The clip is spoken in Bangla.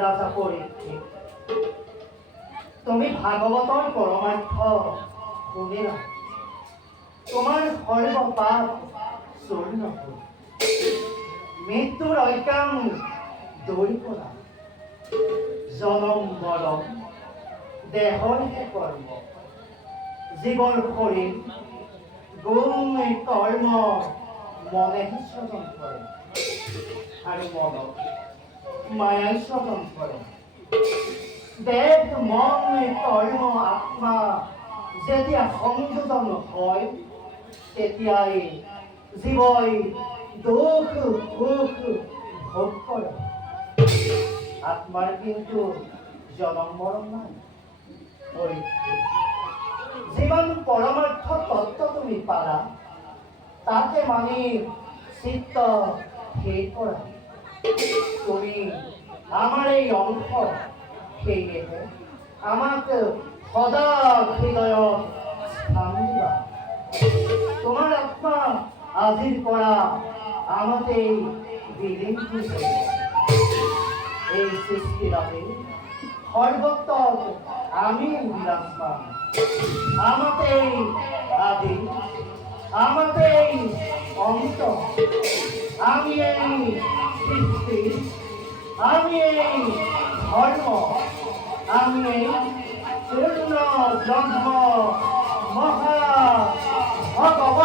রাজা পরীক্ষিত, তুমি ভাগবতৰ পৰমাৰ্থ শুনিলা। তোমাৰ সৰ্ব পাপ চূৰ্ণ হ'ল, মৃত্যুৰ অজ্ঞান দূৰ কৰা। জনম মৰণ দেহৰহে কৰ্ম, জীৱৰ শৰীৰ গুণ কৰ্ম মনেহে স্বজন কৰে, আৰু মনক মায়াই স্বজন কৰে। দেহ মন কৰ্ম আত্মা যেতিয়া সংযোজন হয়, তেতিয়াই জীৱই দুখ সুখ ভোগ কৰে। আত্মার কিন্তু জনম মরণ নাই। জীবন পরমার্থ তত্ত্ব তুমি পারা, তাকে মানি চিত্ত স্থির করা। তুমি আমার এই অংশ সেয়েহে আমাকে সদা হৃদয়ত স্থান দিবা। তোমার আত্মা আজির পৰা আমাতে বিলীন হৈছে। এই সৃষ্টিরাতে সর্বত্র আমি বিরাজমান। আমাতেই আদি, আমাতেই অন্ত। আমি এই সৃষ্টি, আমি এই ধর্ম, আমি এই পূর্ণ ব্রহ্ম মহা ভগব।